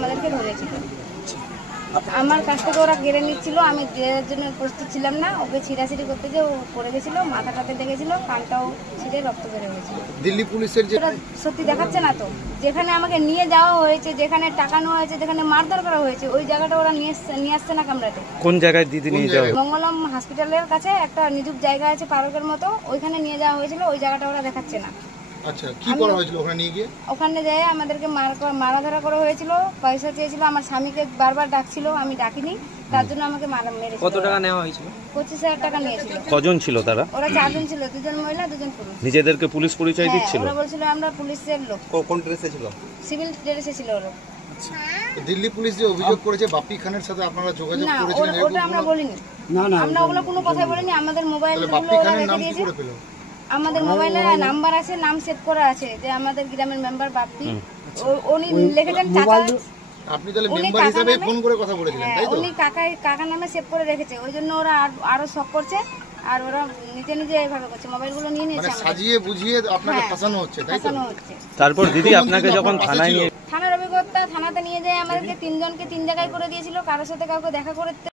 আমাদেরকে ধরেছিল। আমার কাছ থেকে ওরা কেড়ে নিচ্ছিল, আমি দেওয়ার জন্য প্রস্তুত ছিলাম না। ওকে ছিঁড়াছিঁড়ি করতে গিয়ে ও পড়ে গেছিল, মাথাটাতে লেগেছিল, কানটাও ছিঁড়ে রক্ত বের হয়েছিল। দিল্লি পুলিশের যে সত্যি দেখাচ্ছে না তো, যেখানে আমাকে নিয়ে যাওয়া হয়েছে, যেখানে টাকা নেওয়া হয়েছে, যেখানে মারধর করা হয়েছে, ওই জায়গাটা ওরা নিয়ে আসছে না কামরাতে। কোন জায়গায় দিদি নিয়ে যাওয়া? মঙ্গলম হসপিটালের কাছে একটা নিযুক্ত জায়গা আছে পার্কের মতো, ওইখানে নিয়ে যাওয়া হয়েছিল, ওই জায়গাটা ওরা দেখাচ্ছে না। আচ্ছা, কি করা হয়েছিল ওখানে নিয়ে গিয়ে? ওখানে যেয়ে আমাদেরকে মারাধরা করা হয়েছিল, পয়সা চেয়েছিল, আমার স্বামীকে বারবার ডাকছিল, আমি ডাকিনি, তার জন্য আমাকে মেরেছিল। কত টাকা নেওয়া হয়েছিল? 25,000 টাকা নিয়েছিল। কজন ছিল তারা? ওরা 4 জন ছিল, 2 জন মহিলা 2 জন পুরুষ। নিজেদেরকে পুলিশ পরিচয় দিচ্ছিল? ওরা বলছিল আমরা পুলিশের লোক। কোন ড্রেসে ছিল? সিভিল ড্রেসে ছিল ওরা। দিল্লি পুলিশ যে অভিযোগ করেছে বাপ্পি খানের সাথে আপনারা যোগাযোগ করেছিলেন, না ওটা আমরা বলিনি। আমরা ওগুলো কোনো কথাই বলিনি। আমাদের মোবাইলগুলো বাপ্পি ওরা খানের রেখে নাম কি দিয়েছে। করে পেল? আমাদের মোবাইলে নাম্বার আছে, নাম সেভ করা আছে, যে আমাদের গ্রামের মেম্বার বাপ্পি, উনি লিখেছেন চাচা। আপনি তাহলে মেম্বার হিসেবে ফোন করে কথা বলেছিলেন, তাই তো? উনি কাকা নামে সেভ করে রেখেছে, ওই জন্য ওরা আরো শক করছে, আর ওরা নিজে নিজে এইভাবে করছে, মোবাইলগুলো নিয়ে নিয়েছে। মানে সাজিয়ে বুঝিয়ে আপনাকে ফাঁসানো হচ্ছে, তাই তো? ফাঁসানো হচ্ছে। তারপর দিদি আপনাকে যখন থানায় নিয়ে থানার অভিজ্ঞতা, থানাতে নিয়ে যায় আমাদেরকে 3 জনকে 3 জায়গায় করে দিয়েছিল, কারোর সাথে কাউকে দেখা করতে